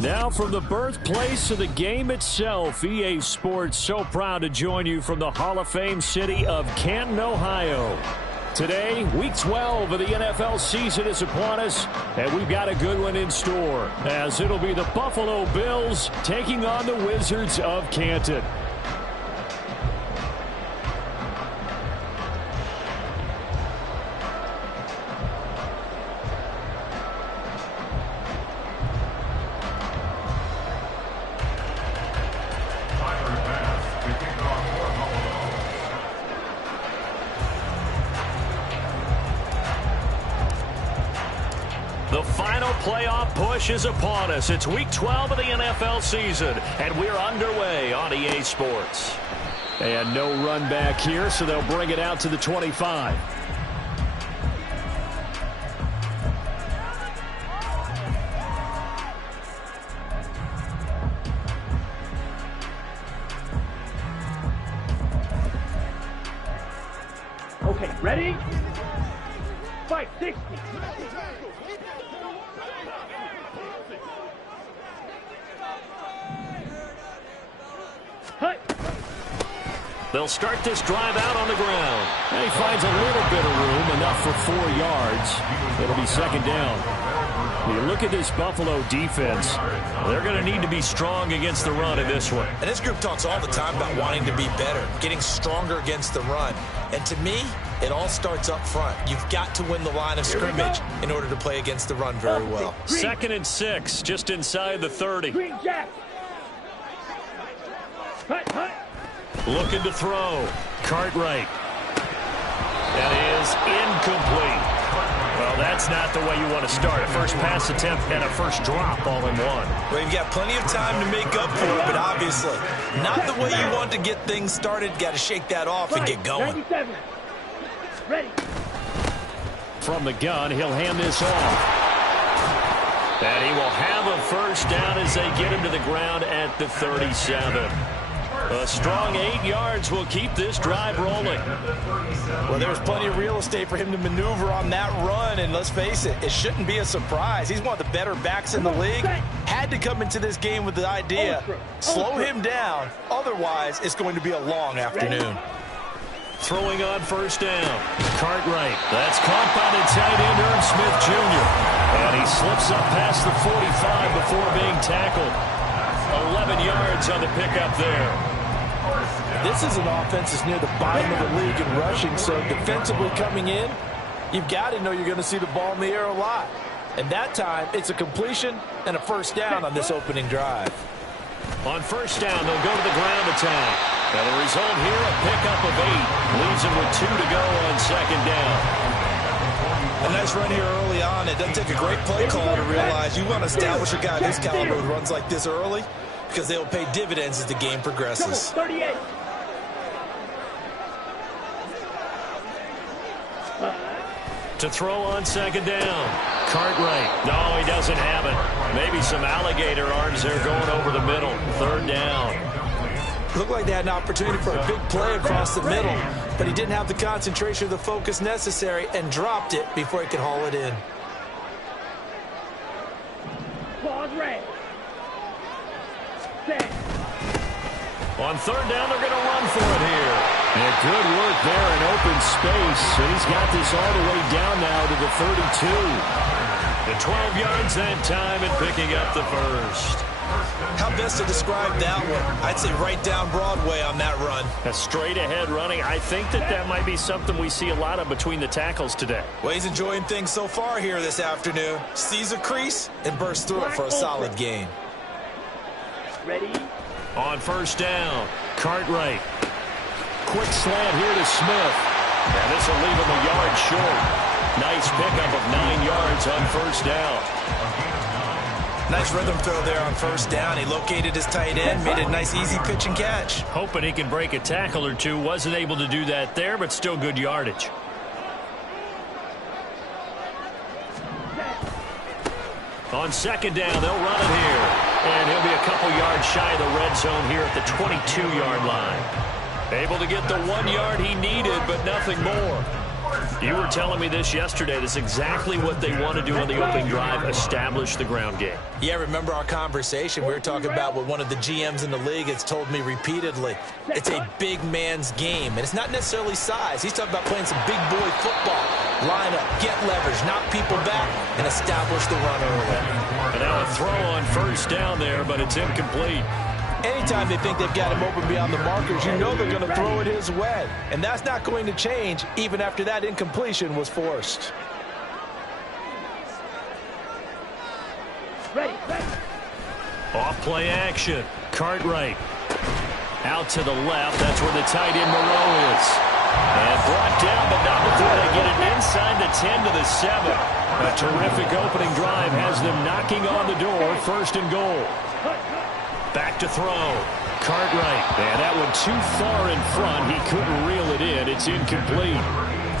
Now from the birthplace of the game itself, EA Sports so proud to join you from the Hall of Fame city of Canton, Ohio. Today, Week 12 of the NFL season is upon us, and we've got a good one in store, as it'll be the Buffalo Bills taking on the Wizards of Canton. The final playoff push is upon us. It's Week 12 of the NFL season, and we're underway on EA Sports. And no run back here, so they'll bring it out to the 25. Okay, ready? Fight 60. They'll start this drive out on the ground. And he finds a little bit of room, enough for 4 yards. It'll be second down. You look at this Buffalo defense. They're going to need to be strong against the run in this one. And this group talks all the time about wanting to be better, getting stronger against the run. And to me, it all starts up front. You've got to win the line of scrimmage in order to play against the run very well. 2nd and 6, just inside the 30. Green Jack. Hut. Looking to throw. Cartwright. That is incomplete. Well, that's not the way you want to start. A first pass attempt and a first drop all in one. Well, you've got plenty of time to make up for it, but obviously not the way you want to get things started. Got to shake that off and get going. 97. Ready. From the gun, he'll hand this off. And he will have a first down as they get him to the ground at the 37. A strong 8 yards will keep this drive rolling. Well, there's plenty of real estate for him to maneuver on that run, and let's face it, it shouldn't be a surprise. He's one of the better backs in the league. Had to come into this game with the idea, slow him down, otherwise it's going to be a long afternoon. Throwing on first down. Cartwright. That's caught by the tight end, Irv Smith Jr. And he slips up past the 45 before being tackled. 11 yards on the pickup there. This is an offense that's near the bottom of the league in rushing, so defensively coming in, you've got to know you're going to see the ball in the air a lot. And that time, it's a completion and a first down on this opening drive. On first down, they'll go to the ground attack. And the result here, a pickup of 8. Leaves them with 2 to go on second down. A nice run here early on. It doesn't take a great play call to realize you want to establish a guy this caliber who runs like this early, because they'll pay dividends as the game progresses. 38. To throw on second down. Cartwright. No, he doesn't have it. Maybe some alligator arms there going over the middle. 3rd down. Looked like they had an opportunity for a big play across the middle, but he didn't have the concentration or the focus necessary and dropped it before he could haul it in. Pause red. On 3rd down, they're going to run for it here. And good work there in open space. And he's got this all the way down now to the 32. The 12 yards that time and picking up the first. How best to describe that one? I'd say right down Broadway on that run. A straight ahead running. I think that might be something we see a lot of between the tackles today. Well, he's enjoying things so far here this afternoon. Sees a crease and bursts through it for a solid gain. Ready? On first down, Cartwright. Quick slant here to Smith. And this will leave him a yard short. Nice pickup of 9 yards on first down. Nice rhythm throw there on first down. He located his tight end, made a nice easy pitch and catch. Hoping he can break a tackle or two. Wasn't able to do that there, but still good yardage. On second down, they'll run it here. And he'll be a couple yards shy of the red zone here at the 22-yard line. Able to get the 1 yard he needed, but nothing more. You were telling me this yesterday. This is exactly what they want to do on the opening drive, establish the ground game. Yeah, remember our conversation? We were talking about what one of the GMs in the league has told me repeatedly. It's a big man's game, and it's not necessarily size. He's talking about playing some big boy football. Line up, get leverage, knock people back, and establish the run early. And now a throw on first down there, but it's incomplete. Anytime they think they've got him open beyond the markers, you know they're going to throw it his way. And that's not going to change even after that incompletion was forced. Ready. Off play action. Cartwright. Out to the left. That's where the tight end Moreau is. And brought down, but not before they get it inside the 10 to the 7. A terrific opening drive has them knocking on the door. First and goal. Back to throw. Cartwright. And that one too far in front. He couldn't reel it in. It's incomplete.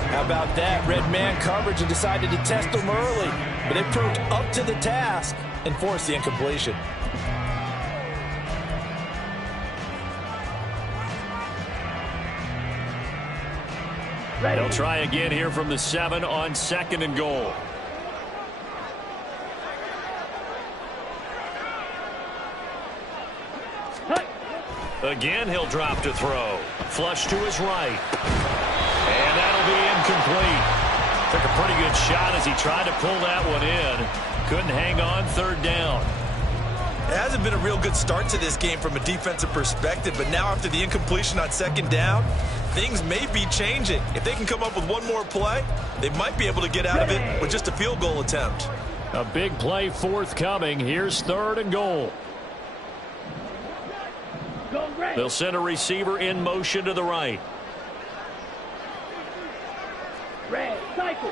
How about that? Red man coverage and decided to test him early. But it proved up to the task and forced the incompletion. They'll try again here from the 7 on second and goal. Again, he'll drop to throw. Flush to his right. And that'll be incomplete. Took a pretty good shot as he tried to pull that one in. Couldn't hang on third down. It hasn't been a real good start to this game from a defensive perspective, but now after the incompletion on second down, things may be changing. If they can come up with one more play, they might be able to get out of it with just a field goal attempt. A big play forthcoming. Here's third and goal. They'll send a receiver in motion to the right. Red, cycle.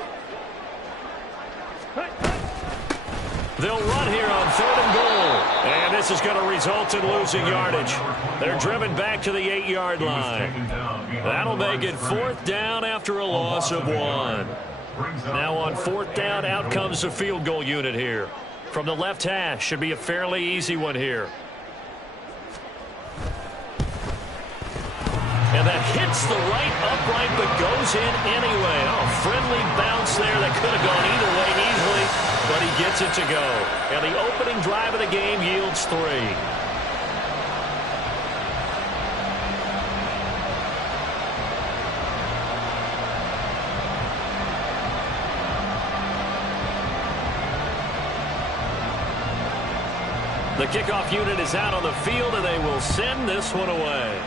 They'll run here on third and goal. And this is going to result in losing yardage. They're driven back to the 8-yard line. That'll make it fourth down after a loss of 1. Now on fourth down, out comes the field goal unit here. From the left hash, should be a fairly easy one here. And that hits the right upright, but goes in anyway. Oh, friendly bounce there that could have gone either way easily, but he gets it to go. And the opening drive of the game yields 3. The kickoff unit is out on the field, and they will send this one away.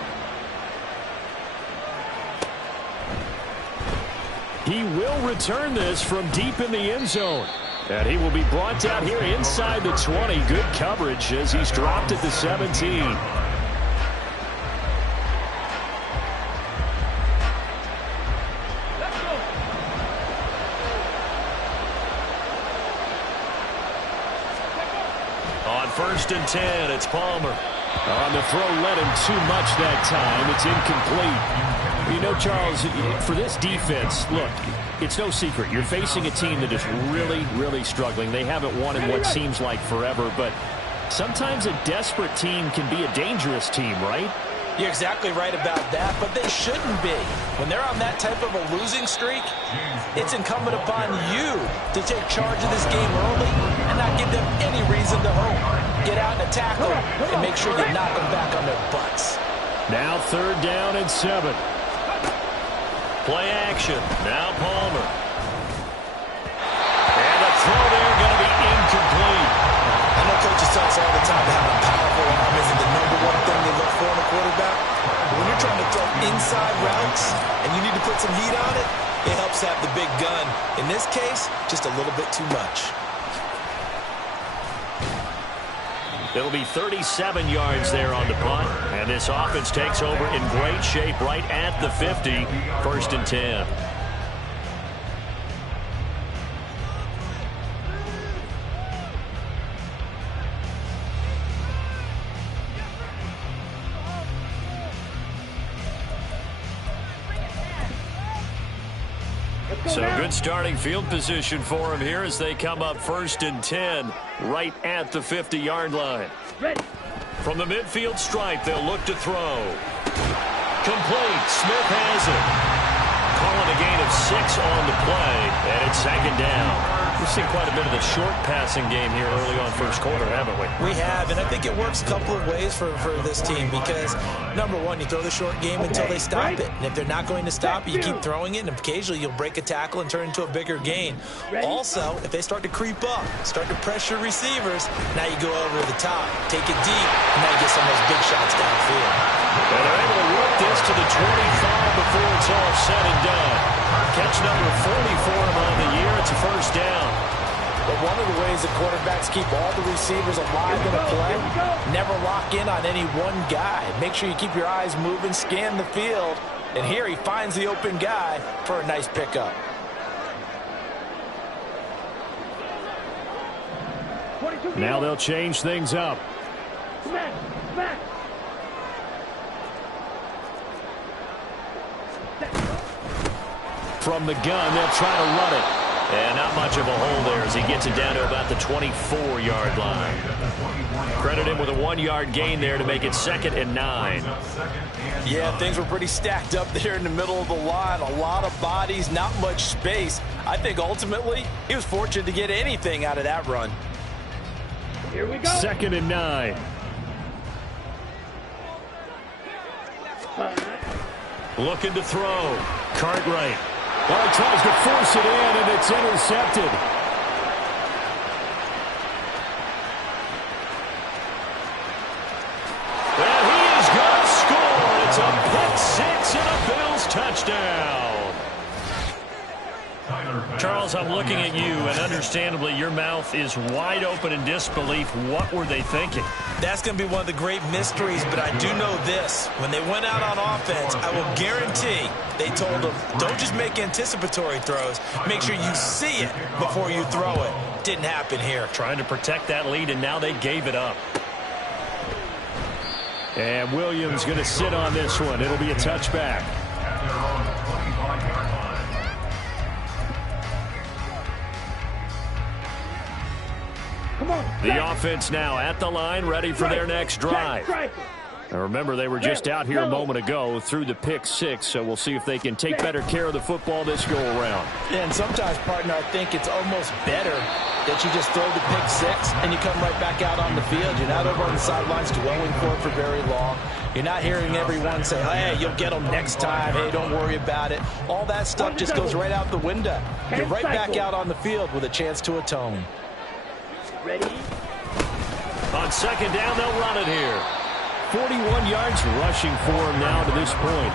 He will return this from deep in the end zone. And he will be brought down here inside the 20. Good coverage as he's dropped at the 17. On first and 10, it's Palmer. On the throw, led him too much that time. It's incomplete. You know, Charles, for this defense, look, it's no secret. You're facing a team that is really, really struggling. They haven't won in what seems like forever, but sometimes a desperate team can be a dangerous team, right? You're exactly right about that, but they shouldn't be. When they're on that type of a losing streak, it's incumbent upon you to take charge of this game early and not give them any reason to hope. Get out and tackle and make sure you knock them back on their butts. Now third down and 7. Play action. Now Palmer. And the throw there going to be incomplete. I know coaches tell us all the time that having a powerful arm isn't the #1 thing they look for in a quarterback. But when you're trying to throw inside routes and you need to put some heat on it, it helps have the big gun. In this case, just a little bit too much. It'll be 37 yards there on the punt. And this offense takes over in great shape right at the 50. First and 10. So good starting field position for him here as they come up first and 10 right at the 50-yard line. Ready. From the midfield stripe, they'll look to throw. Complete. Smith has it. calling a gain of 6 on the play, and it's second down. We've seen quite a bit of the short passing game here early on first quarter, haven't we? We have, and I think it works a couple of ways for this team because, number one, you throw the short game until they stop it. And if they're not going to stop it, you keep throwing it, and occasionally you'll break a tackle and turn into a bigger gain. Also, if they start to creep up, start to pressure receivers, now you go over the top, take it deep, and now you get some of those big shots downfield. And they're able to work this to the 25 before it's all said and done. Catch number 40 for him on the year. It's a first down. But one of the ways the quarterbacks keep all the receivers alive in a play, never lock in on any one guy. Make sure you keep your eyes moving, scan the field, and here he finds the open guy for a nice pickup. Now they'll change things up. From the gun, they'll try to run it. And not much of a hole there as he gets it down to about the 24-yard line. Credit him with a 1-yard gain there to make it 2nd and 9. Yeah, things were pretty stacked up there in the middle of the line. A lot of bodies, not much space. I think ultimately he was fortunate to get anything out of that run. Here we go. 2nd and 9. Looking to throw. Cartwright. Well, he tries to force it in, and it's intercepted. And he is going to score. It's a pick 6 and a Bills touchdown. Charles, I'm looking at you, and understandably, your mouth is wide open in disbelief. What were they thinking? That's going to be one of the great mysteries, but I do know this. When they went out on offense, I will guarantee they told them, don't just make anticipatory throws. Make sure you see it before you throw it. Didn't happen here. Trying to protect that lead, and now they gave it up. And Williams going to sit on this one. It'll be a touchback. The offense now at the line, ready for their next drive. Now remember, they were just out here a moment ago through the pick 6, so we'll see if they can take better care of the football this go-around. And sometimes, partner, I think it's almost better that you just throw the pick 6 and you come right back out on the field. You're not over on the sidelines dwelling for it for very long. You're not hearing everyone say, hey, you'll get them next time. Hey, don't worry about it. All that stuff just goes right out the window. You're right back out on the field with a chance to atone. Ready? On 2nd down, they'll run it here. 41 yards rushing for him now to this point.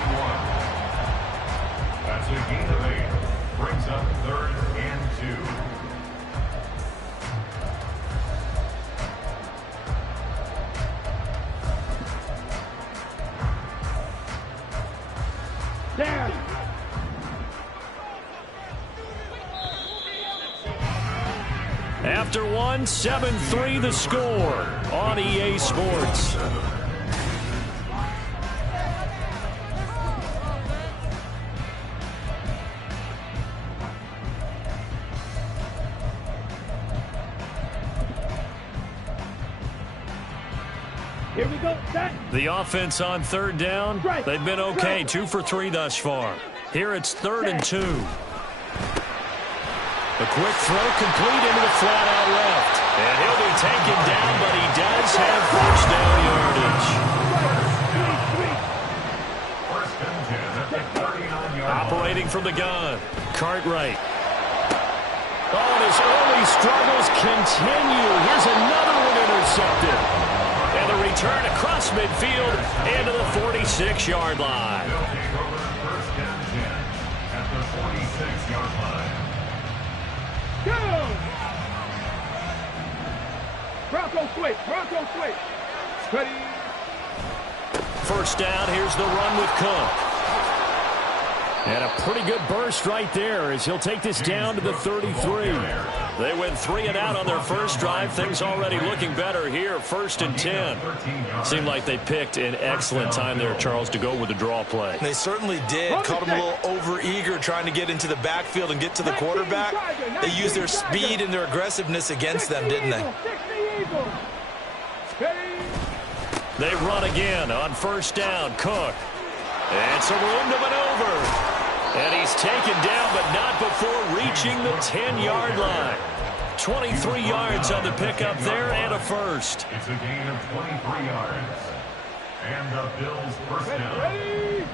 That's a gain of 8. Brings up 3rd and 2. Down. After one, 7-3 the score on EA Sports. Here we go. Set. The offense on 3rd down, they've been okay, 2 for 3 thus far. Here it's 3rd and 2. A quick throw complete into the flat out left. And he'll be taken down, but he does have first down yardage. First and 10 at the 39-yard line. Operating from the gun, Cartwright. Oh, and his early struggles continue. Here's another one intercepted. And the return across midfield into the 46-yard line. They'll take over first and 10 at the 46-yard line. Go! Bronco switch. Bronco switch. Ready? First down, here's the run with Cook. And a pretty good burst right there as he'll take this down to the 33. They went 3 and out on their first drive. Things already looking better here. 1st and 10. Seemed like they picked an excellent time there, Charles, to go with the draw play. They certainly did. Caught them a little over-eager trying to get into the backfield and get to the quarterback. They used their speed and their aggressiveness against them, didn't they? They run again on 1st down. Cook. And some room to maneuver. And he's taken down, but not before reaching the 10-yard line. 23 yards on the pickup there and a first. It's a gain of 23 yards. And the Bills first down. Ready?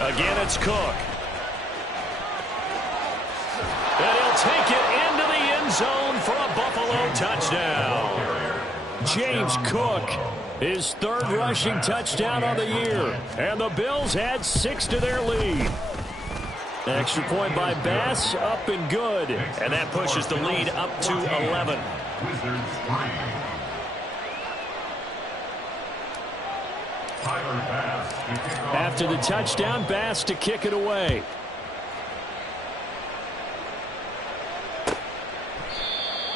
Again, it's Cook. And he'll take it into the end zone for a Buffalo touchdown. James Cook, his third rushing touchdown on the year. And the Bills add 6 to their lead. Extra point by Bass, up and good. And that pushes the lead up to 11. Wizards 3. Tyler Bass to kick off. After the touchdown, Bass to kick it away.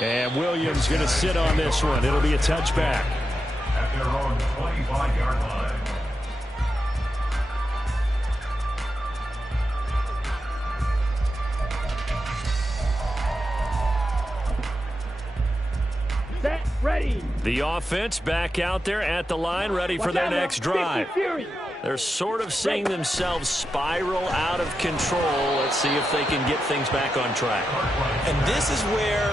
And Williams going to sit on this one. It'll be a touchback. At their own 25-yard line. Set. Ready. The offense back out there at the line, ready for their next drive. They're sort of seeing themselves spiral out of control. Let's see if they can get things back on track. And this is where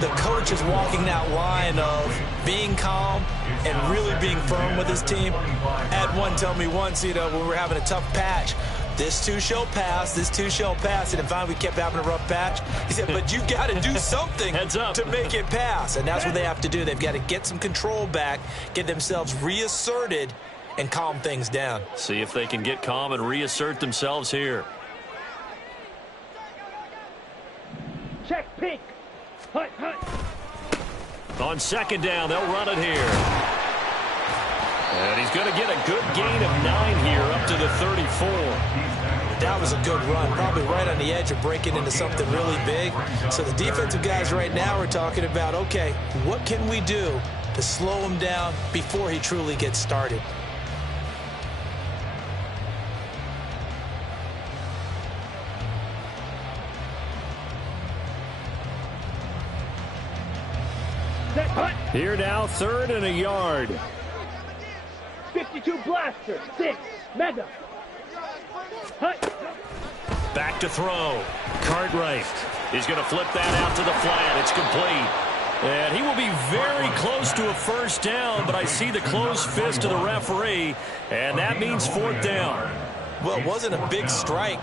the coach is walking that line of being calm and really being firm with his team. Had one tell me once, when we were having a tough patch, this too shall pass, this too shall pass. And finally we kept having a rough patch. He said, but you've got to do something to make it pass. And that's what they have to do. They've got to get some control back, get themselves reasserted, and calm things down. See if they can get calm and reassert themselves here. Check pink. Hut, hut. On second down, they'll run it here. And he's going to get a good gain of 9 here up to the 34. That was a good run, probably right on the edge of breaking into something really big. So the defensive guys right now are talking about, okay, what can we do to slow him down before he truly gets started? Set. Hut. Here now, 3rd and a yard. 52 blaster. 6. Mega. Hut. Back to throw. Cartwright. He's going to flip that out to the flat. It's complete. And he will be very close to a first down, but I see the closed fist of the referee, and that means 4th down. Well, it wasn't a big strike,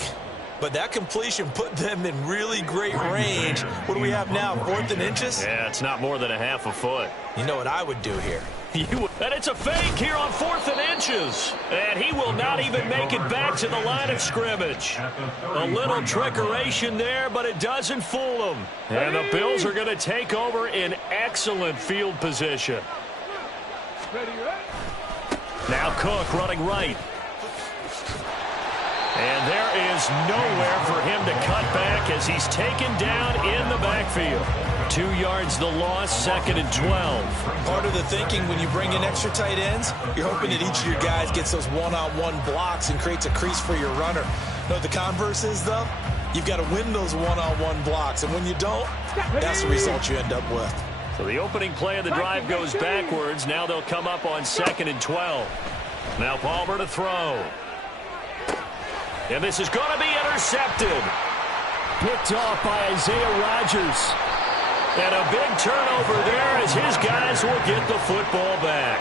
but that completion put them in really great range. What do we have now, 4th and inches? Yeah, it's not more than a half a foot. You know what I would do here? And it's a fake here on 4th and inches. And he will not even make it back to the line of scrimmage. A little trickeration there, but it doesn't fool him. And the Bills are going to take over in excellent field position. Ready, ready. Now Cook running right. And there is nowhere for him to cut back as he's taken down in the backfield. 2 yards the loss, 2nd and 12. Part of the thinking when you bring in extra tight ends, you're hoping that each of your guys gets those one-on-one blocks and creates a crease for your runner. No, the converse is, though, you've got to win those one-on-one blocks. And when you don't, that's the result you end up with. So the opening play of the drive goes backwards. Now they'll come up on 2nd and 12. Now Palmer to throw. And this is going to be intercepted. Picked off by Isaiah Rodgers. And a big turnover there as his guys will get the football back.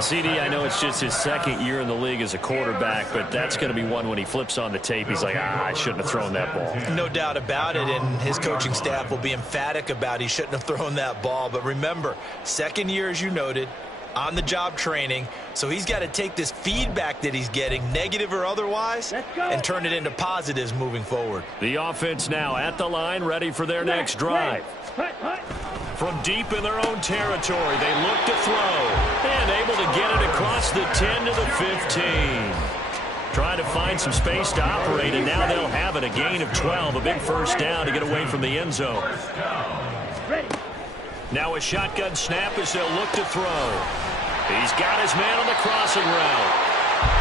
CD, I know it's just his 2nd year in the league as a quarterback, but that's going to be one when he flips on the tape. He's like, I shouldn't have thrown that ball. No doubt about it, and his coaching staff will be emphatic about he shouldn't have thrown that ball. But remember, 2nd year, as you noted, on-the-job training, so he's got to take this feedback that he's getting, negative or otherwise, and turn it into positives moving forward. The offense now at the line, ready for their next drive. From deep in their own territory, they look to throw, and able to get it across the 10 to the 15. Trying to find some space to operate, and now they'll have it, a gain of 12, a big first down to get away from the end zone. Now a shotgun snap as they'll look to throw. He's got his man on the crossing route.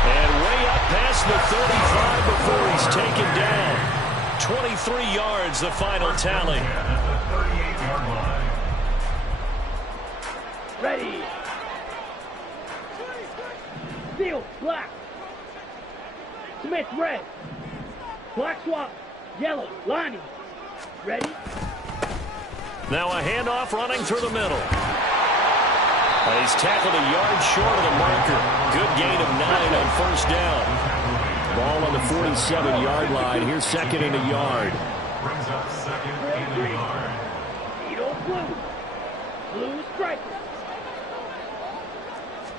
And way up past the 35 before he's taken down. 23 yards, the final tally. Ready. black. Smith, red. Black swap, yellow, lining. Ready? Now a handoff running through the middle. And he's tackled a yard short of the marker. Good gain of 9 on first down. Ball on the 47-yard line. Here's second and a yard. Brings up second and a yard. Needle blue. Blue striker.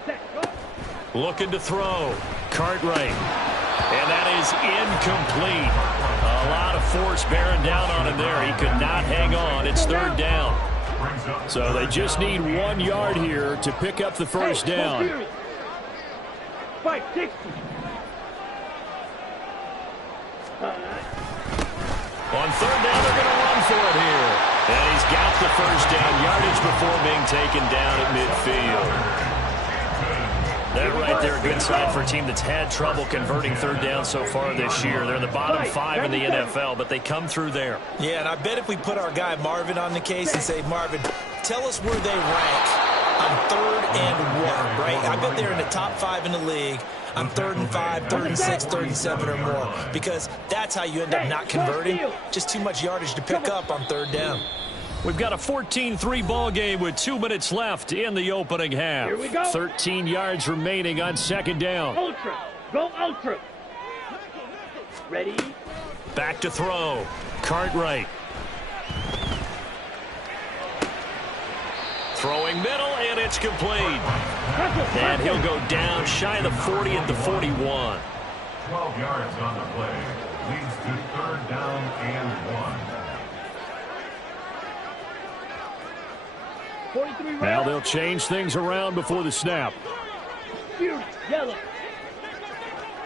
Set, go. Looking to throw. Cartwright. And that is incomplete. A lot of force bearing down on him there. He could not hang on. It's third down. So they just need 1 yard here to pick up the first down. 560. On third down, they're going to run for it here. And he's got the first down yardage before being taken down at midfield. That right there, a good sign for a team that's had trouble converting third down so far this year. They're in the bottom 5 in the NFL, but they come through there. Yeah, and I bet if we put our guy Marvin on the case and say, Marvin, tell us where they rank on 3rd and 1, right? I bet they're in the top 5 in the league on 3rd and 5, 3rd and 6, 3rd and 7 or more, because that's how you end up not converting. Just too much yardage to pick up on third down. We've got a 14-3 ball game with 2 minutes left in the opening half. Here we go. 13 yards remaining on second down. Ultra. Go ultra. Ready? Back to throw. Cartwright. Throwing middle, and it's complete. And he'll go down shy of the 40 at the 41. 12 yards on the play. Leads to 3rd down and 1. 43 red. Now they'll change things around before the snap. Fury, yellow.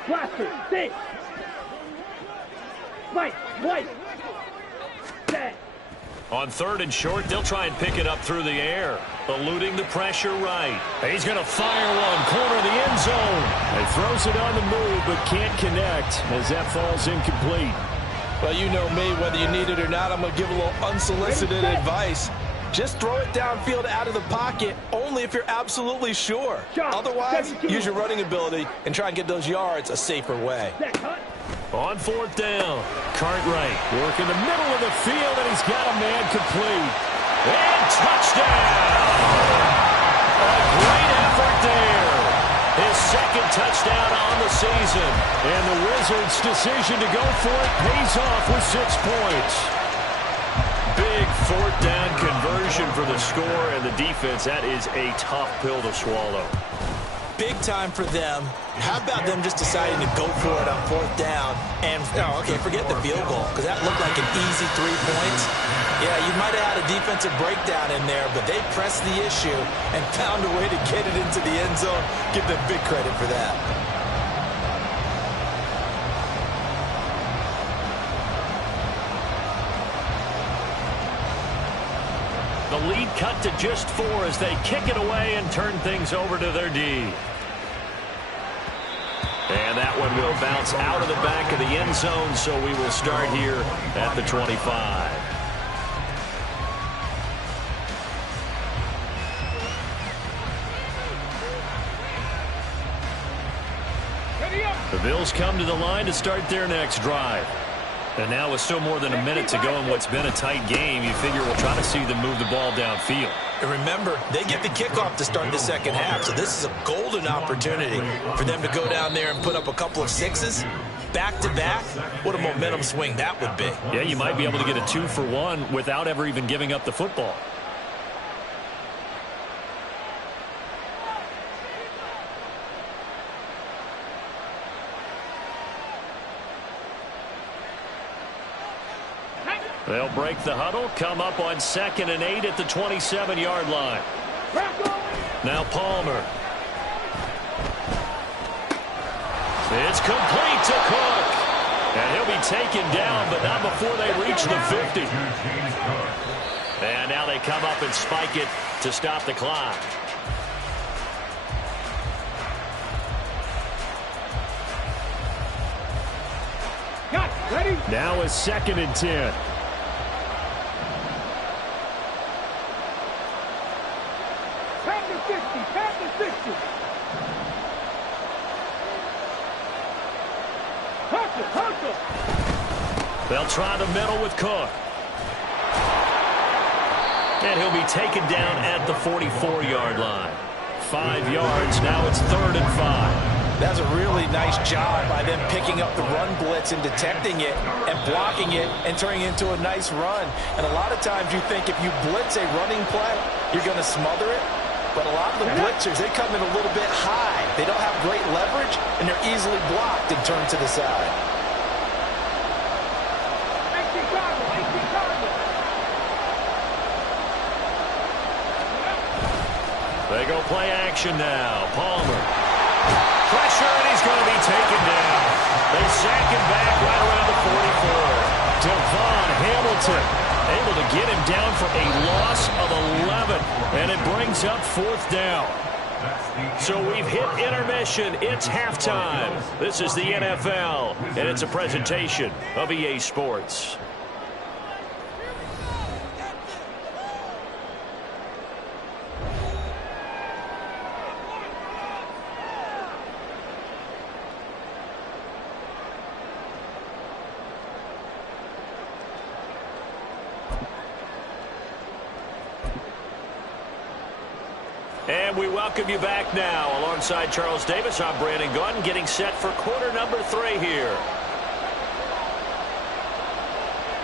Blaster, 6. White, white. Set. On 3rd and short, they'll try and pick it up through the air. Eluding the pressure right. He's going to fire one. Corner of the end zone. He throws it on the move, but can't connect as that falls incomplete. Well, you know me, whether you need it or not, I'm going to give a little unsolicited advice. Just throw it downfield out of the pocket only if you're absolutely sure. Otherwise, use your running ability and try and get those yards a safer way. On 4th down, Cartwright working the middle of the field, and he's got a man complete. And touchdown! A great effort there. His second touchdown on the season. And the Wizards' decision to go for it pays off with 6 points. Big 4th down conversion for the score, and the defense, that is a tough pill to swallow. Big time for them. How about them just deciding to go for it on 4th down? And, okay, forget the field goal, because that looked like an easy 3 points. Yeah, you might have had a defensive breakdown in there, but they pressed the issue and found a way to get it into the end zone. Give them big credit for that. The lead cut to just 4 as they kick it away and turn things over to their D. And that one will bounce out of the back of the end zone, so we will start here at the 25. The Bills come to the line to start their next drive. And now with still more than a minute to go in what's been a tight game, you figure we'll try to see them move the ball downfield. And remember, they get the kickoff to start the second half, so this is a golden opportunity for them to go down there and put up a couple of 6s. Back-to-back, what a momentum swing that would be. Yeah, you might be able to get a 2-for-1 without ever even giving up the football. They'll break the huddle, come up on 2nd and 8 at the 27-yard line. Now Palmer. It's complete to Cook. And he'll be taken down, but not before they reach the 50. And now they come up and spike it to stop the clock. Ready? Now is 2nd and 10. Hustle. They'll try the middle with Cook. And he'll be taken down at the 44-yard line. 5 yards. Now it's 3rd and 5. That's a really nice job by them picking up the run blitz and detecting it and blocking it and turning it into a nice run. And a lot of times you think if you blitz a running play, you're going to smother it. But a lot of the blitzers, they come in a little bit high. They don't have great leverage, and they're easily blocked and turned to the side. They go play action now. Palmer. Pressure, and he's going to be taken down. They sack him back right around the 44. Devon Hamilton able to get him down for a loss of 11. And it brings up 4th down. So we've hit intermission. It's halftime. This is the NFL, and it's a presentation of EA Sports. And we welcome you back now. Alongside Charles Davis, I'm Brandon Gunn, getting set for quarter number 3 here.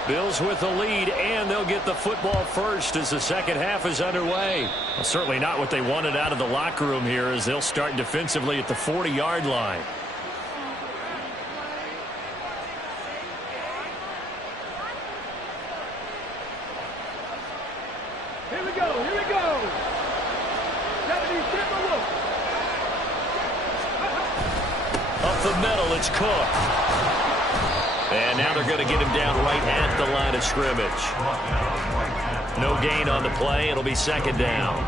Bills with the lead, and they'll get the football first as the second half is underway. Well, certainly not what they wanted out of the locker room here, as they'll start defensively at the 40-yard line. Here we go. Here we go. Up the middle, it's Cook. And now they're going to get him down right at the line of scrimmage. No gain on the play. It'll be 2nd down.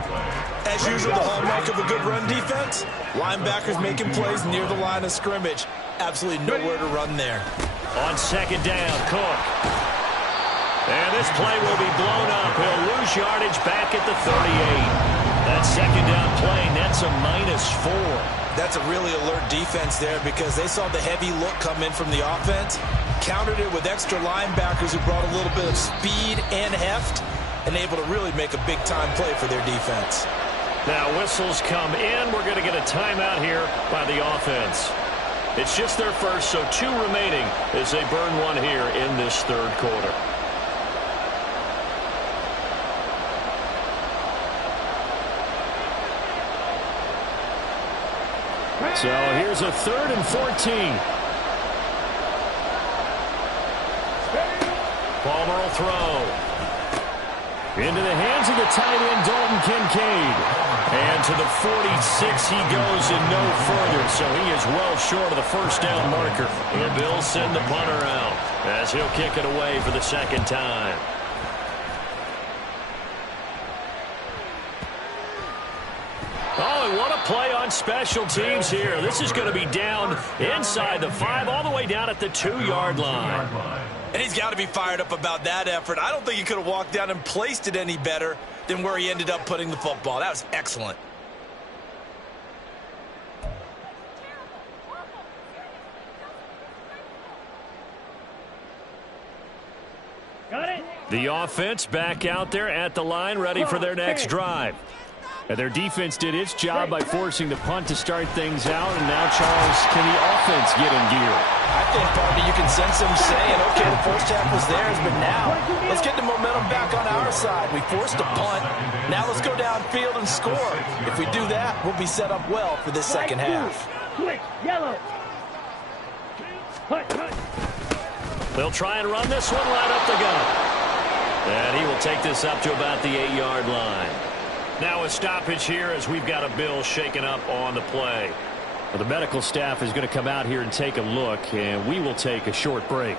As usual, the hallmark of a good run defense, linebackers making plays near the line of scrimmage. Absolutely nowhere to run there. On 2nd down, Cook. And this play will be blown up. He'll lose yardage back at the 38. That 2nd down play, that's a -4. That's a really alert defense there because they saw the heavy look come in from the offense, countered it with extra linebackers who brought a little bit of speed and heft, and able to really make a big-time play for their defense. Now whistles come in. We're going to get a timeout here by the offense. It's just their first, so 2 remaining as they burn one here in this 3rd quarter. So here's a 3rd and 14. Palmer will throw. Into the hands of the tight end, Dalton Kincaid. And to the 46 he goes and no further. So he is well short of the 1st down marker. And Bills send the punter out as he'll kick it away for the 2nd time. Oh, and what a play on special teams here. This is going to be down inside the 5, all the way down at the 2-yard line. And he's got to be fired up about that effort. I don't think he could have walked down and placed it any better than where he ended up putting the football. That was excellent. Got it. The offense back out there at the line, ready for their next drive. And their defense did its job by forcing the punt to start things out. And now, Charles, can the offense get in gear? I think, partner, you can sense them saying, okay, the first half was theirs, but now let's get the momentum back on our side. We forced a punt. Now let's go downfield and score. If we do that, we'll be set up well for this second half. Switch, yellow. Hut, hut. They'll try and run this one right up the gut. And he will take this up to about the 8-yard line. Now a stoppage here as we've got a Bill shaken up on the play. Well, the medical staff is going to come out here and take a look, and we will take a short break.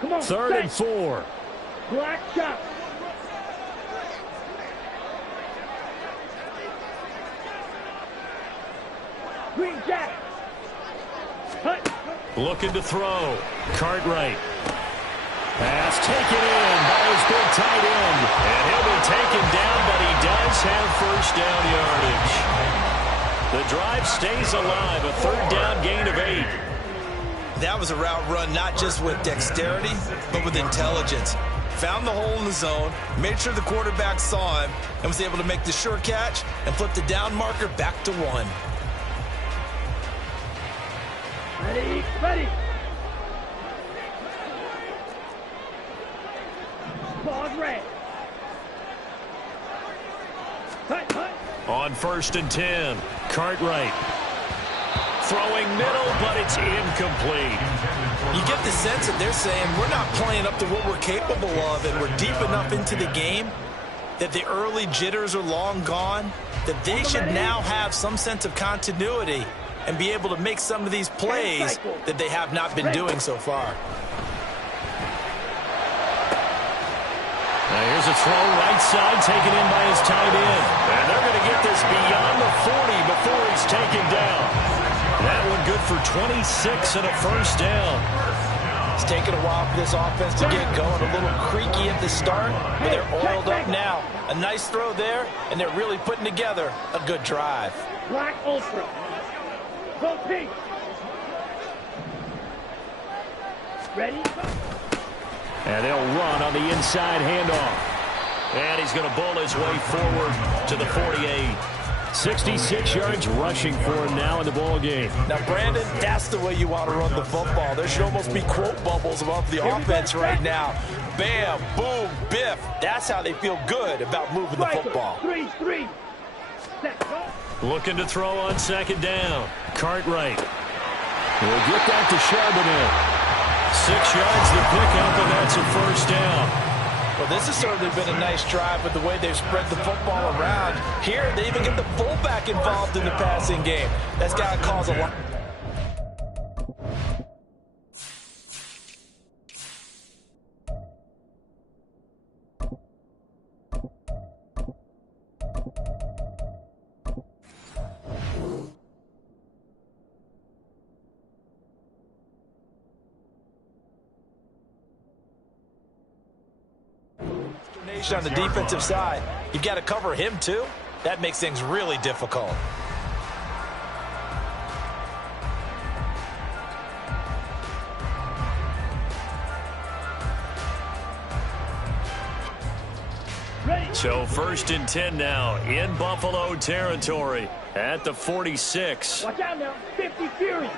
Come on, 3rd and 4. Black shot. Green jack. Hut. Looking to throw. Cartwright. Pass taken in by his big tight end. And he'll be taken down, but he does have first down yardage. The drive stays alive, a third down gain of 8. That was a route run not just with dexterity, but with intelligence. Found the hole in the zone, made sure the quarterback saw him, and was able to make the sure catch and flip the down marker back to 1. Ready, ready. Ball red. Cut, cut. On 1st and 10, Cartwright. Throwing middle, but it's incomplete. You get the sense that they're saying we're not playing up to what we're capable of, and we're deep enough into the game that the early jitters are long gone, that they should now have some sense of continuity and be able to make some of these plays that they have not been doing so far. Now here's a throw right side taken in by his tight end. And they're going to get this beyond the 40 before he's taken down. That one good for 26 and a first down. It's taken a while for this offense to get going. A little creaky at the start, but they're oiled up now. A nice throw there, and they're really putting together a good drive. Black Ultra. Go pink. Ready? And they'll run on the inside handoff. And he's going to bull his way forward to the 48. 66 yards rushing for him now in the ball game. Now, Brandon, that's the way you want to run the football. There should almost be quote bubbles above the offense right now. Bam, boom, biff. That's how they feel good about moving the football. 3-3. Looking to throw on 2nd down. Cartwright. We'll get that to Charbonnet. 6 yards to pick up, and that's a first down. Well, this has certainly been a nice drive with the way they've spread the football around. Here, they even get the fullback involved in the passing game. That's got to cause a lot. On the defensive side, you've got to cover him too. That makes things really difficult. So 1st and 10 now in Buffalo territory at the 46. Watch out now. 50 Fury.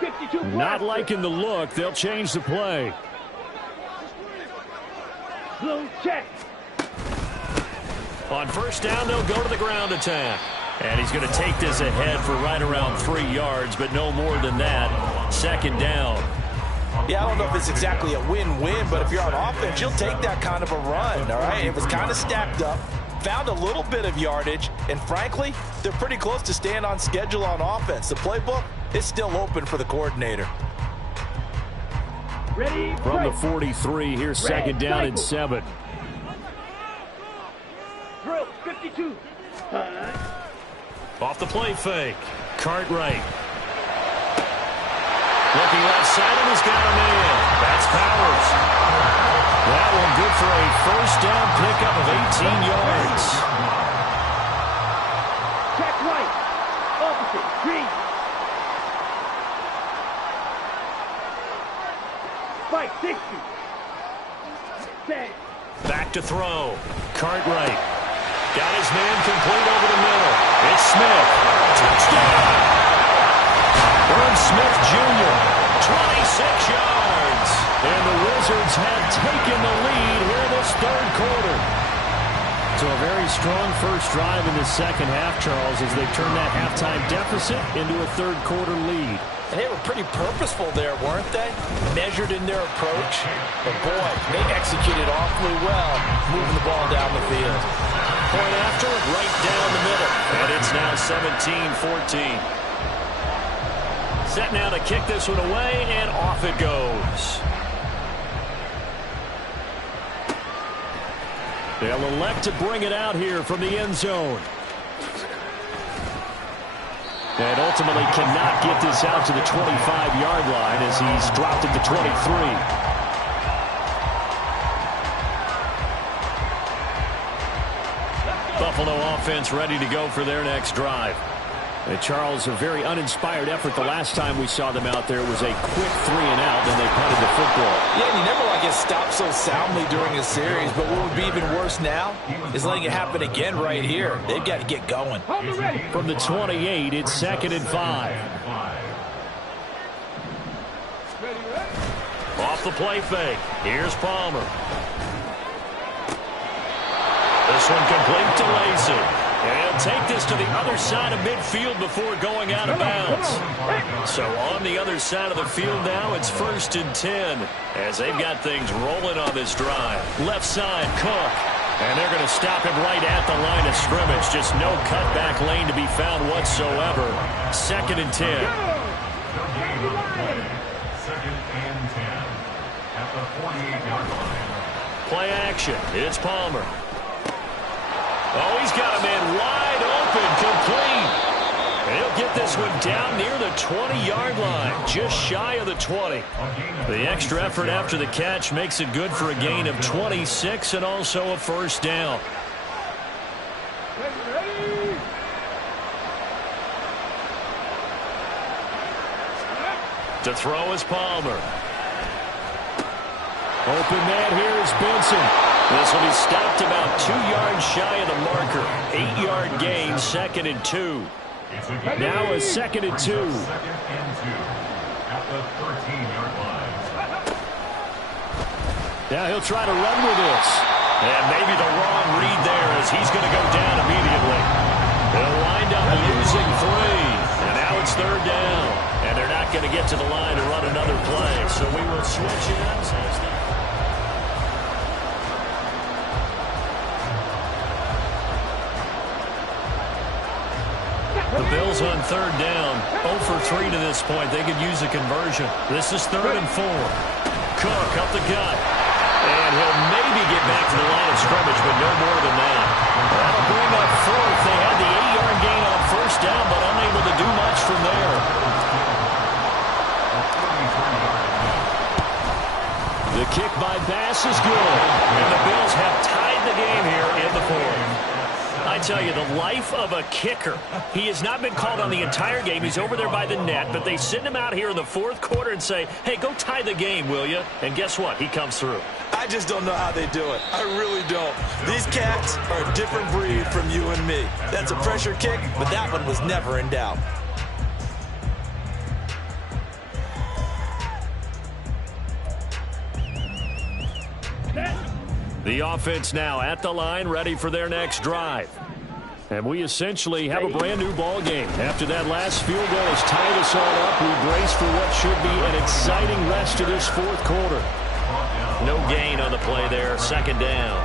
52 Not liking the look. They'll change the play. Blue check. On 1st down, they'll go to the ground attack. And he's going to take this ahead for right around 3 yards, but no more than that. 2nd down. Yeah, I don't know if it's exactly a win-win, but if you're on offense, you'll take that kind of a run, all right? It was kind of stacked up, found a little bit of yardage, and frankly, they're pretty close to staying on schedule on offense. The playbook is still open for the coordinator. Ready? From the 43, here's 2nd down and 7. Drill 52. Off the play fake. Cartwright. Looking left side, and he's got a man. That's Powers. That one good for a first down pickup of 18 yards. Check right. Opposite. Green. Fight 60. Set. Back to throw. Cartwright. Got his man complete over the middle. It's Smith. Touchdown. Irv Smith Jr., 26 yards. And the Wizards have taken the lead here in this 3rd quarter. So a very strong first drive in the second half, Charles, as they turn that halftime deficit into a 3rd quarter lead. And they were pretty purposeful there, weren't they? Measured in their approach. But boy, they executed awfully well, moving the ball down the field. Point after, right down the middle. And it's now 17-14. Set now to kick this one away, and off it goes. They'll elect to bring it out here from the end zone. And ultimately cannot get this out to the 25-yard line as he's dropped at the 23. Buffalo offense ready to go for their next drive. And Charles, a very uninspired effort the last time we saw them out there was a quick 3-and-out, then they punted the football. Yeah, and you never like get stopped so soundly during a series, but what would be even worse now is letting it happen again right here. They've got to get going. From the 28, it's 2nd and 5. Off the play fake. Here's Palmer. This one complete to Lacy. And he'll take this to the other side of midfield before going out of bounds. So on the other side of the field now, it's 1st and 10 as they've got things rolling on this drive. Left side, Cook. And they're going to stop him right at the line of scrimmage. Just no cutback lane to be found whatsoever. 2nd and 10. No gain on the play. 2nd and 10 at the 48-yard line. Play action. It's Palmer. Oh, he's got a man wide open, complete. And he'll get this one down near the 20-yard line, just shy of the 20. The extra effort after the catch makes it good for a gain of 26 and also a 1st down. To throw is Palmer. Open man here is Benson. This will be stopped about 2 yards shy of the marker. 8-yard gain, 2nd and 2. Now a 2nd and 2. 2nd and 2 at the 13-yard line. Now he'll try to run with this. And maybe the wrong read there as he's going to go down immediately. They'll wind up losing 3. And now it's 3rd down. And they're not going to get to the line to run another play. So we will switch it up. The Bills on 3rd down. 0 for 3 to this point. They could use a conversion. This is 3rd and 4. Cook up the gut. And he'll maybe get back to the line of scrimmage, but no more than that. That'll bring up 4th. They had the 8-yard gain on 1st down, but unable to do much from there. The kick by Bass is good. And the Bills have tied the game here in the 4th. I tell you, the life of a kicker. He has not been called on the entire game. He's over there by the net, but they send him out here in the 4th quarter and say, hey, go tie the game, will you? And guess what? He comes through. I just don't know how they do it. I really don't. These cats are a different breed from you and me. That's a pressure kick, but that one was never in doubt. The offense now at the line, ready for their next drive. And we essentially have a brand new ball game. After that last field goal has tied us all up, we brace for what should be an exciting rest of this 4th quarter. No gain on the play there. 2nd down.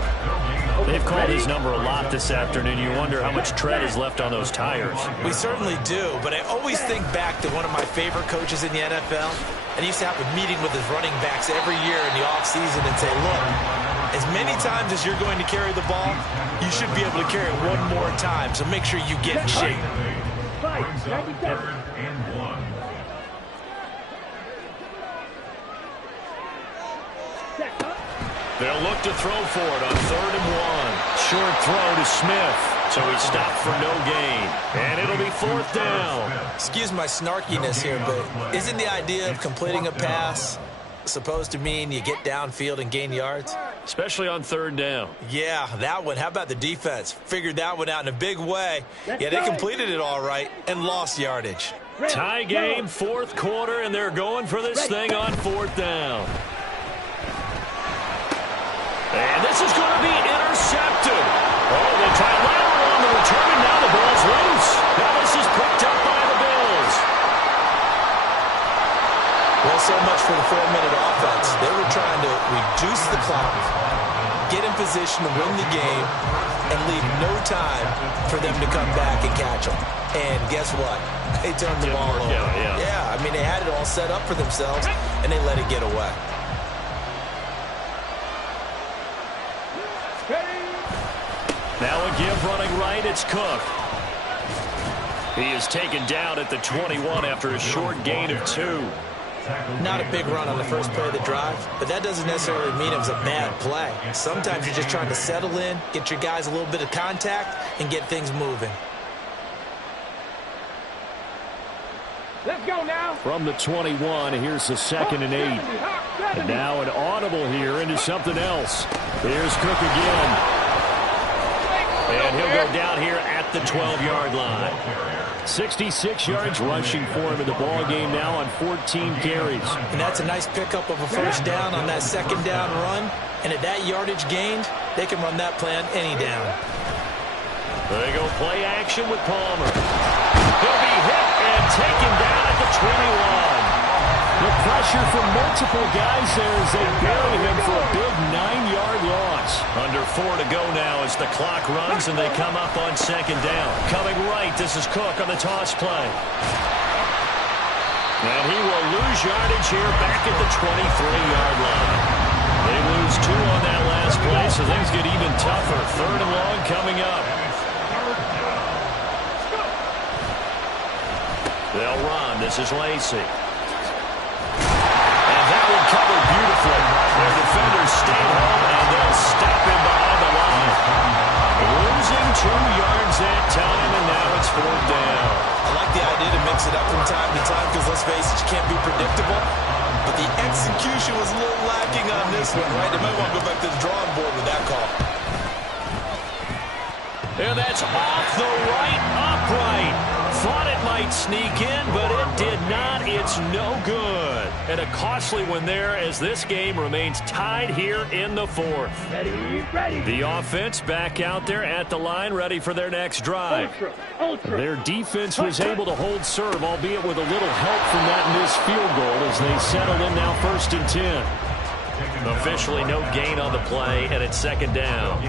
They've called his number a lot this afternoon. You wonder how much tread is left on those tires. We certainly do, but I always think back to one of my favorite coaches in the NFL. And he used to have a meeting with his running backs every year in the offseason and say, look, as many times as you're going to carry the ball, you should be able to carry it one more time, so make sure you get in shape. Brings up 3rd and 1. They'll look to throw for it on 3rd and 1. Short throw to Smith. So he stopped for no gain. And it'll be 4th down. Excuse my snarkiness here, but isn't the idea of completing a pass supposed to mean you get downfield and gain yards? Especially on 3rd down. Yeah, that one. How about the defense? Figured that one out in a big way. Yeah, they completed it all right and lost yardage. Tie game, 4th quarter, and they're going for this thing on 4th down. And this is going to be intercepted. Oh, they try lateral on the return, and now the ball's loose. Now this is picked up by the Bills. Well, so much for the 4-minute offense. They were trying to reduce the clock, get in position to win the game, and leave no time for them to come back and catch them. And guess what? They turned the ball over. Yeah, I mean, they had it all set up for themselves, and they let it get away. Now a give running right, it's Cook. He is taken down at the 21 after a short gain of 2. Not a big run on the first play of the drive, but that doesn't necessarily mean it was a bad play. Sometimes you're just trying to settle in, get your guys a little bit of contact, and get things moving. Let's go now. From the 21, here's the 2nd and 8. And now an audible here into something else. Here's Cook again. And he'll go down here at the 12-yard line. 66 yards rushing for him in the ball game now on 14 carries. And that's a nice pickup of a first down on that second down run. And at that yardage gained, they can run that play on any down. They go play action with Palmer. He'll be hit and taken down at the 21. The pressure from multiple guys there as they bury him for a big 9-yard loss. Under 4 to go now as the clock runs and they come up on 2nd down. Coming right, this is Cook on the toss play. And he will lose yardage here back at the 23-yard line. They lose 2 on that last play, so things get even tougher. 3rd and long coming up. They'll run. This is Lacey. That one covered beautifully. Their defenders stayed home, and they'll stop him behind the line. Losing 2 yards that time, and now it's 4th down. I like the idea to mix it up from time to time because, let's face it, you can't be predictable. But the execution was a little lacking on this one, right? They might want to go back to the drawing board with that call. And that's off the right upright. Thought it might sneak in, but it did not. It's no good. And a costly one there as this game remains tied here in the 4th. Ready. The offense back out there at the line, ready for their next drive. Ultra. Their defense was able to hold serve, albeit with a little help from that missed field goal as they settled in now 1st and 10. Officially no gain on the play, and it's 2nd down.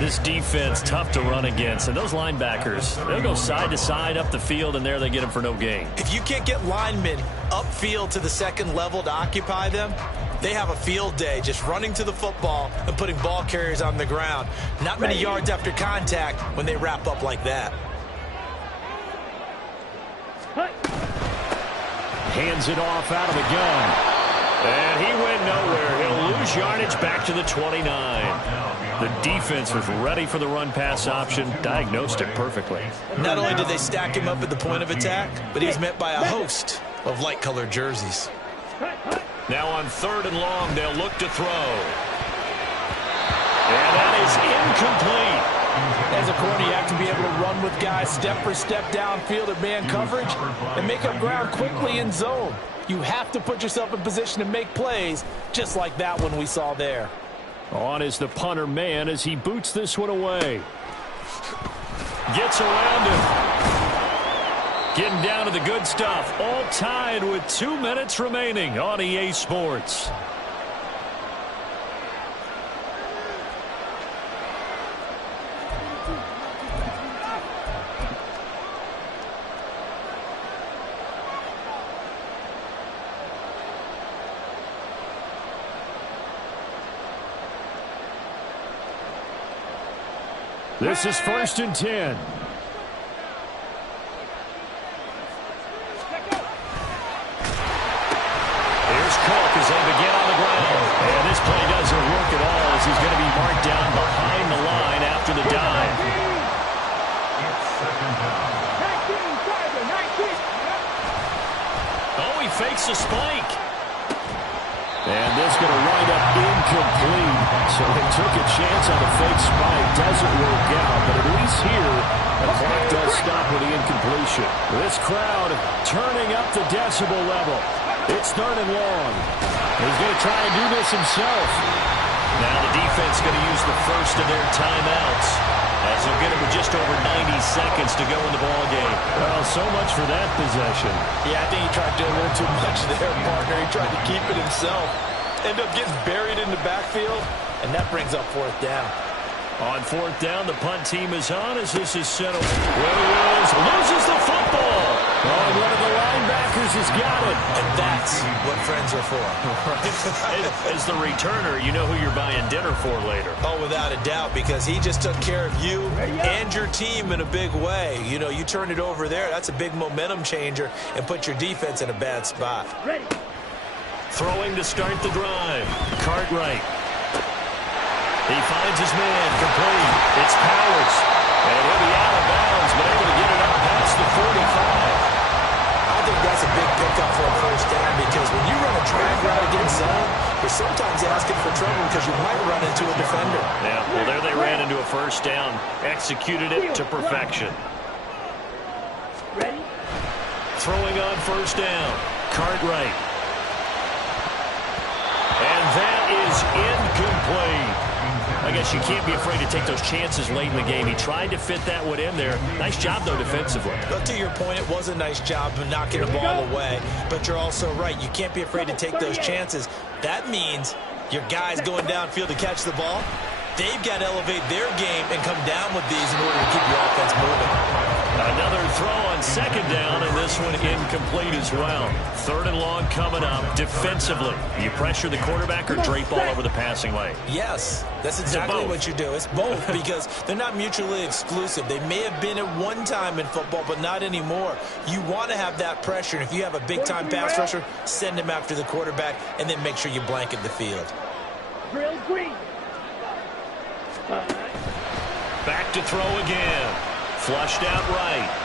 This defense tough to run against, and those linebackers, they'll go side to side up the field, and there they get them for no gain. If you can't get linemen upfield to the 2nd level to occupy them, they have a field day just running to the football and putting ball carriers on the ground. Not many yards after contact when they wrap up like that. Hands it off out of the gun. And he went nowhere. He'll lose yardage back to the 29. The defense was ready for the run-pass option, diagnosed it perfectly. Not only did they stack him up at the point of attack, but he was met by a host of light-colored jerseys. Now on 3rd and long, they'll look to throw. And that is incomplete. As a corner, you have to be able to run with guys step for step downfield at man coverage and make up ground quickly in zone. You have to put yourself in position to make plays just like that one we saw there. On is the punter man as he boots this one away. Gets around him. Getting down to the good stuff. All tied with 2 minutes remaining on EA Sports. This is 1st and 10. Here's Cook as they begin on the ground. And this play doesn't work at all as he's going to be marked down behind the line after the dive. Oh, he fakes a spike. And this going to wind up incomplete. So they took a chance on the fake spike. Doesn't work out, but at least here, the clock does stop with the incompletion. This crowd turning up the decibel level. It's 3rd and long. He's going to try and do this himself. Now the defense going to use the first of their timeouts as they'll get it with just over 90 seconds to go in the ball game. Well, so much for that possession. Yeah, I think he tried to do a little too much there, partner. He tried to keep it himself. End up getting buried in the backfield, and that brings up 4th down. On 4th down, the punt team is on as this is set up. Williams loses the football. Oh, one of the linebackers Sanders has got it. And that's what friends are for. As the returner, you know who you're buying dinner for later. Oh, without a doubt, because he just took care of you and your team in a big way. You know, you turn it over there, that's a big momentum changer and put your defense in a bad spot. Ready. Throwing to start the drive. Cartwright. He finds his man complete. It's Powers. And he'll be out of bounds, but able to get it out past the 45. I think that's a big pickup for a first down because when you run a drag route against zone, you're sometimes asking for trouble because you might run into a defender. Yeah, well, there they ran into a first down. Executed it to perfection. Ready. Throwing on first down. Cartwright. And that is incomplete. I guess you can't be afraid to take those chances late in the game. He tried to fit that one in there. Nice job, though, defensively. But to your point, it was a nice job of knocking the ball away. But you're also right. You can't be afraid to take those chances. That means your guys going downfield to catch the ball, they've got to elevate their game and come down with these in order to keep your offense moving. Another throw on second down, and this one incomplete as well. Third and long coming up. Defensively, you pressure the quarterback or drape all over the passing lane? Yes, that's exactly what you do. It's both because they're not mutually exclusive. They may have been at one time in football, but not anymore. You want to have that pressure, and if you have a big-time pass rusher, send him after the quarterback, and then make sure you blanket the field. Drill green. Back to throw again. Flushed out right.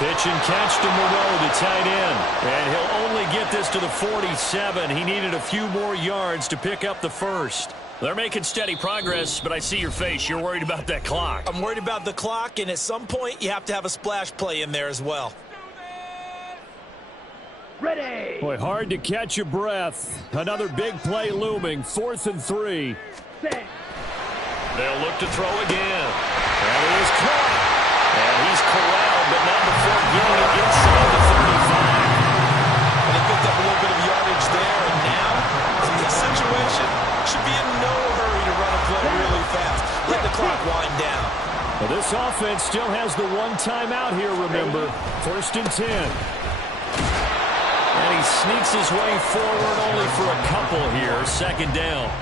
Pitch and catch to Moreau, the tight end. And he'll only get this to the 47. He needed a few more yards to pick up the first. They're making steady progress, but I see your face. You're worried about that clock. I'm worried about the clock, and at some point, you have to have a splash play in there as well. Ready. Boy, hard to catch your breath. Another big play looming. 4th and 3. Set. They'll look to throw again. And it is caught. And he's corralled, but not before getting it inside the 35. And they picked up a little bit of yardage there, and now, in this situation, should be in no hurry to run a play really fast. Let the clock wind down. Well, this offense still has the one timeout here, remember. 1st and 10. And he sneaks his way forward only for a couple here. 2nd down.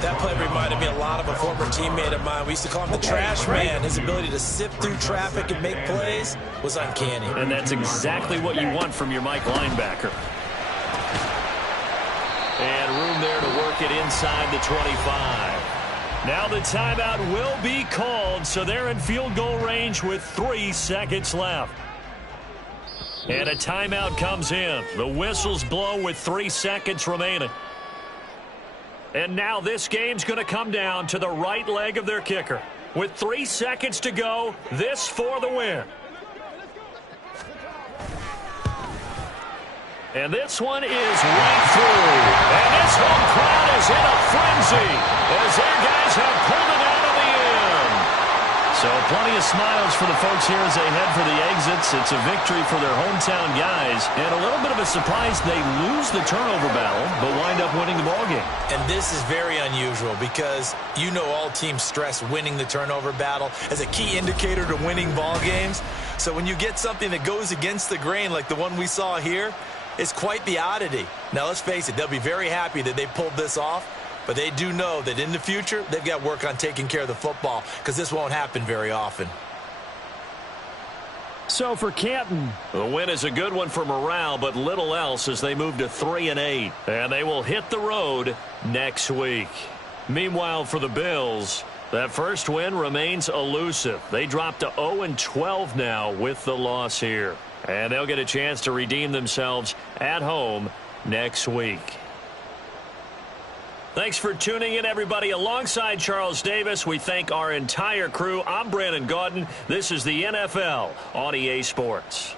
That play reminded me a lot of a former teammate of mine. We used to call him the trash man. His ability to sift through traffic and make plays was uncanny. And that's exactly what you want from your Mike linebacker. And room there to work it inside the 25. Now the timeout will be called, so they're in field goal range with 3 seconds left. And a timeout comes in. The whistles blow with 3 seconds remaining. And now this game's going to come down to the right leg of their kicker. With 3 seconds to go, this for the win. And this one is right through. And this home crowd is in a frenzy as their guys have pulled it out of the end. So plenty of smiles for the folks here as they head for the exits. It's a victory for their hometown guys. And a little bit of a surprise, they lose the turnover battle, but wind up winning the ballgame. And this is very unusual because you know all teams stress winning the turnover battle as a key indicator to winning ball games. So when you get something that goes against the grain like the one we saw here, it's quite the oddity. Now let's face it, they'll be very happy that they pulled this off. But they do know that in the future, they've got work on taking care of the football because this won't happen very often. So for Canton, the win is a good one for morale, but little else as they move to 3-8. And they will hit the road next week. Meanwhile, for the Bills, that first win remains elusive. They drop to 0-12 now with the loss here. And they'll get a chance to redeem themselves at home next week. Thanks for tuning in, everybody. Alongside Charles Davis, we thank our entire crew. I'm Brandon Gaudin. This is the NFL on EA Sports.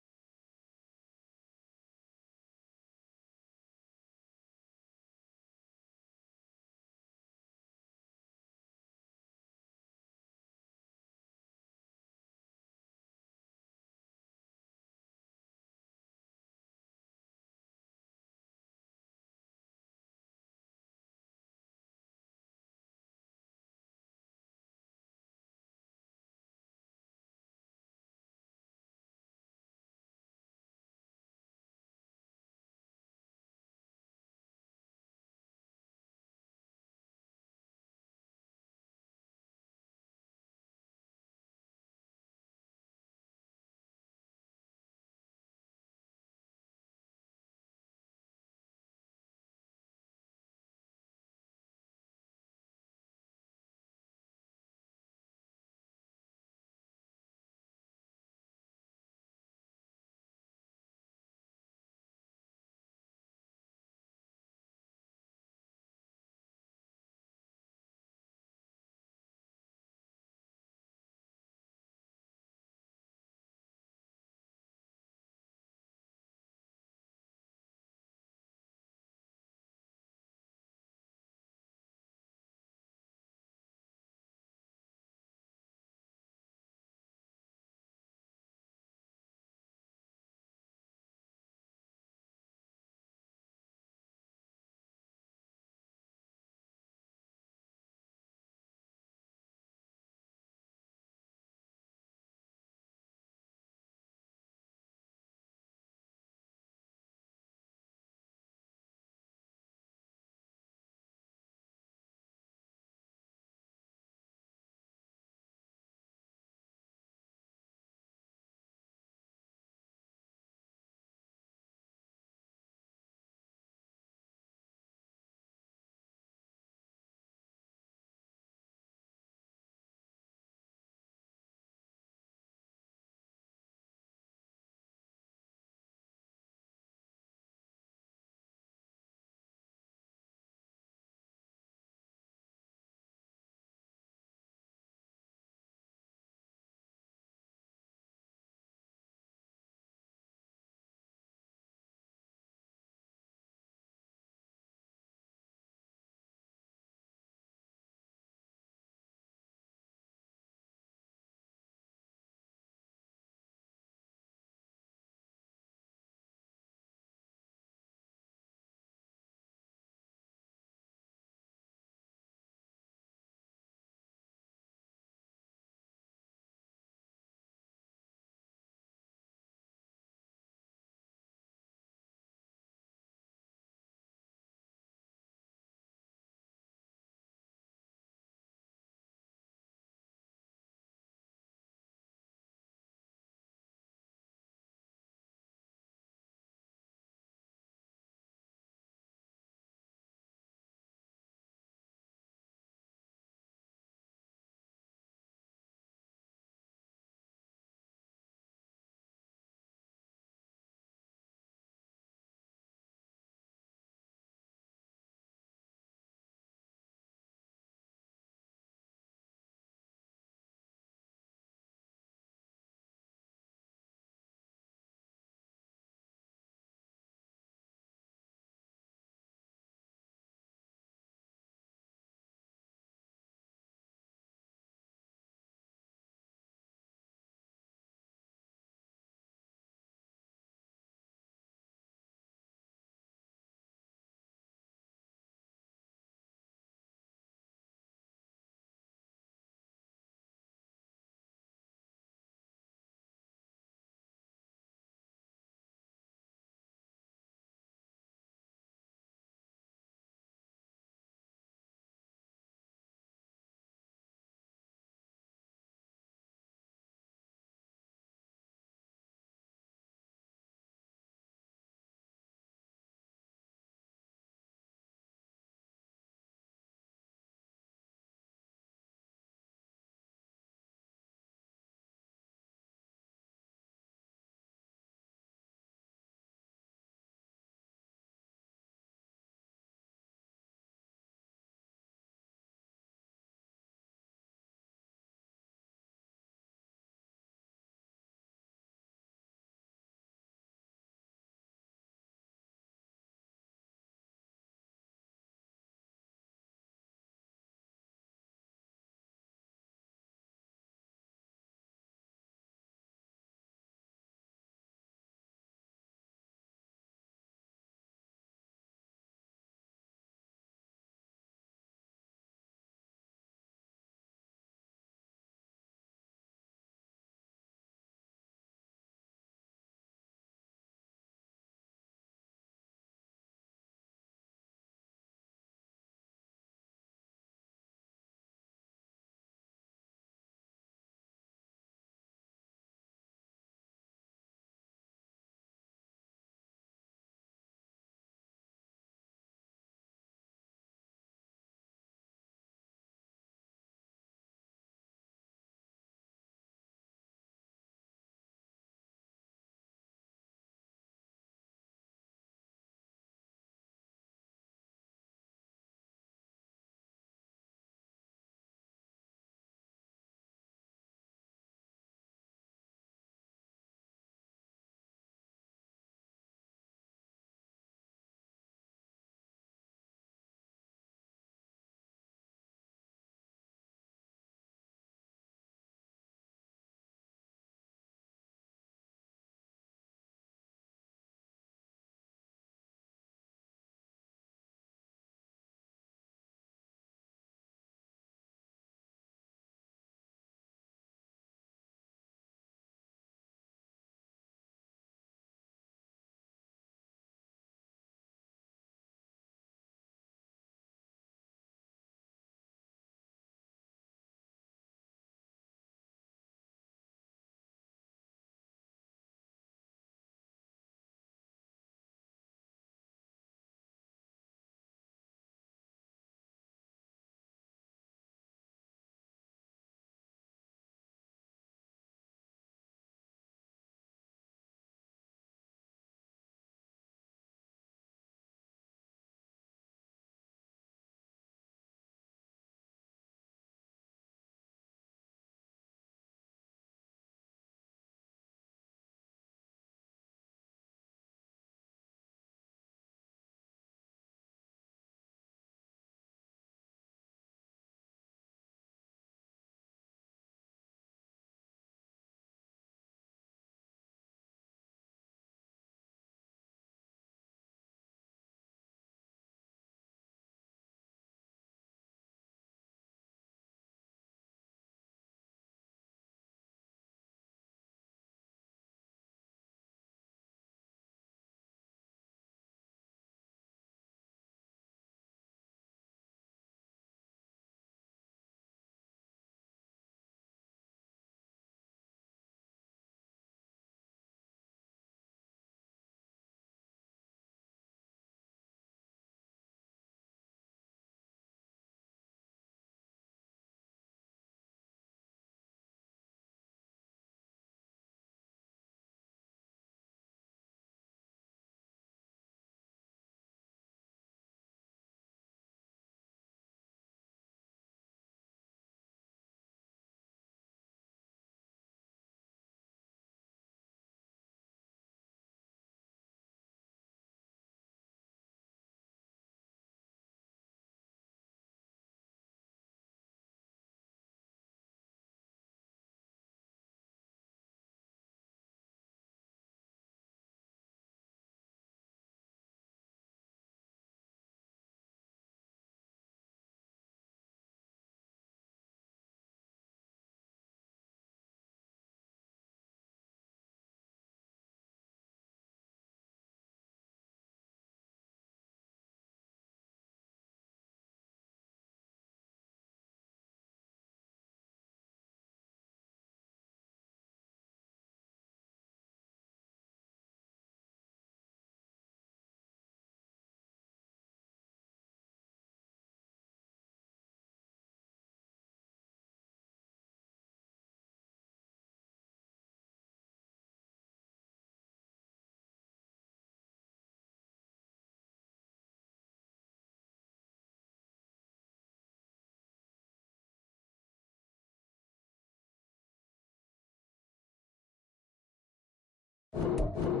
Ball.